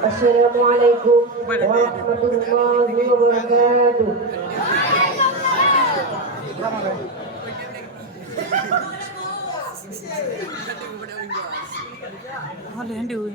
Assalamualaikum warahmatullahi wabarakatuh. Ada yang dulu.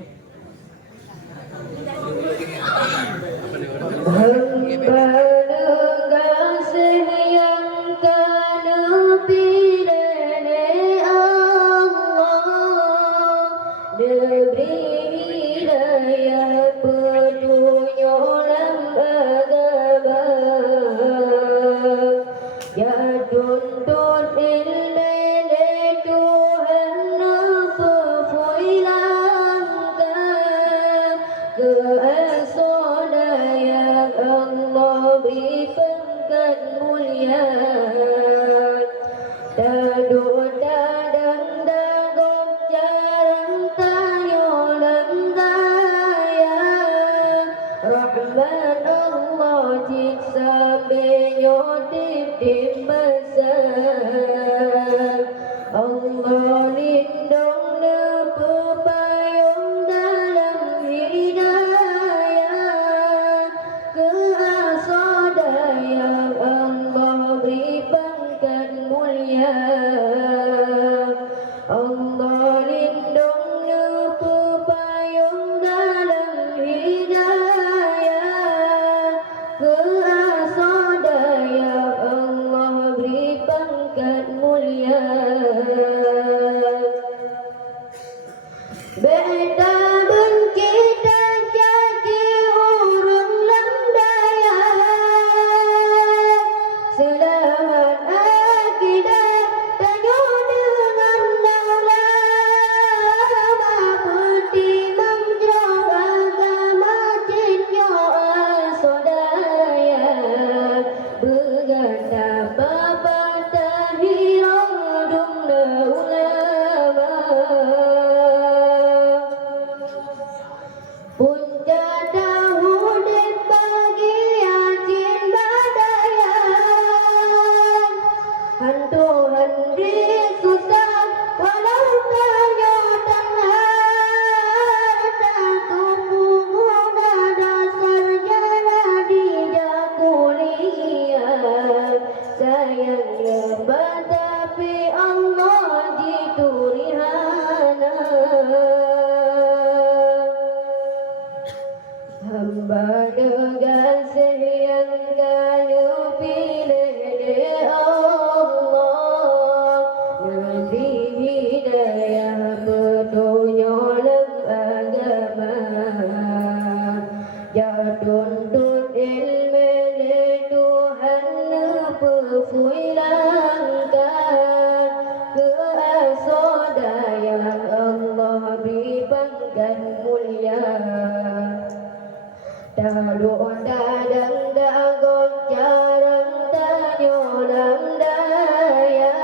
Allah lindung pepayung dalam hidayah, keasodaya Allah beri pangkat mulia. Allah lindung pepayung dalam hidayah, keasodaya Allah beri pangkat mulia. Beta kita jadi orang lamdaya, selamat akidah tanyo dengan daulama, putih menjauh agama cinyo asodaya, berganda bapak tahirong dumna ulama. Punca Dawud bagi ajin badaya, hantu handri susah walau tanyo tangan, tumbuh muda dasar jana di jakuliah, sayangnya batapi Allah jitu rihana. Hamba dengan yang kau pilih Allah, memberi hidayah petunjuk agama, ya tuntut ilmu Tuhan perfilangkan, keasodaya Allah beri pangkat mulia. Dalu dadang dagon jarang tanyo lamdaya,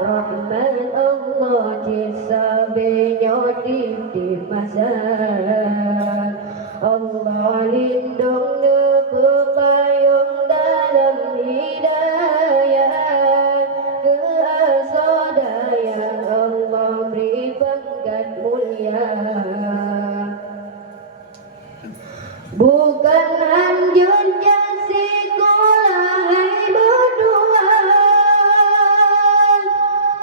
rahmat Allah jisa benyo di masa. Allah lindung pepayung dalam hidayah, keasodaya Allah beri pangkat mulia. Bukan anjun jasi kulahai berdua,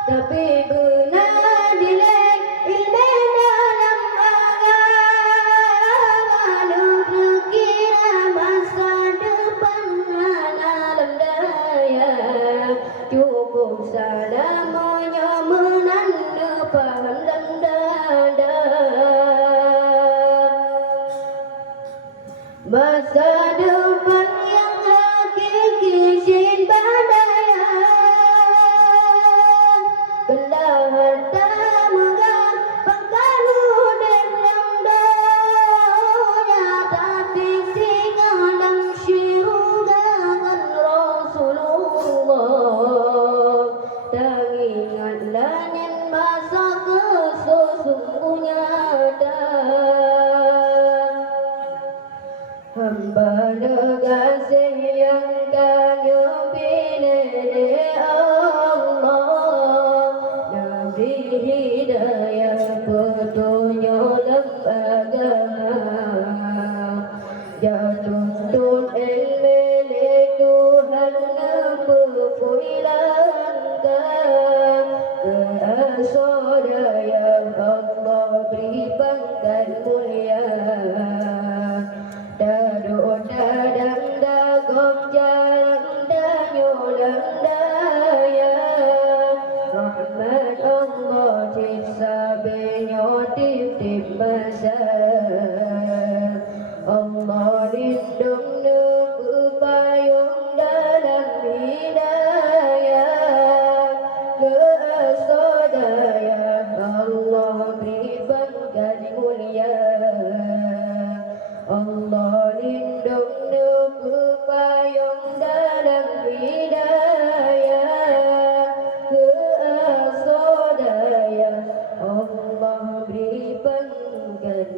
tapi guna dilek ilmu dalam agama, kira masa depan alam daya, cukup salamanya menanda paham dan dada. Masa depan yang hakiki sin badaya, kendah harta megah pangkalu dan doya, tapi singa dan syurga Rasulullah, tak ingatlah nyen masa kesesungguhnya dah. Hamba titip masa. Allah lindung nunggu payung dalam hidayah keasodaya. Allah beri pangkat mulia. Allah lindung nunggu payung dalam hidayah keasodaya. Allah beri pangkat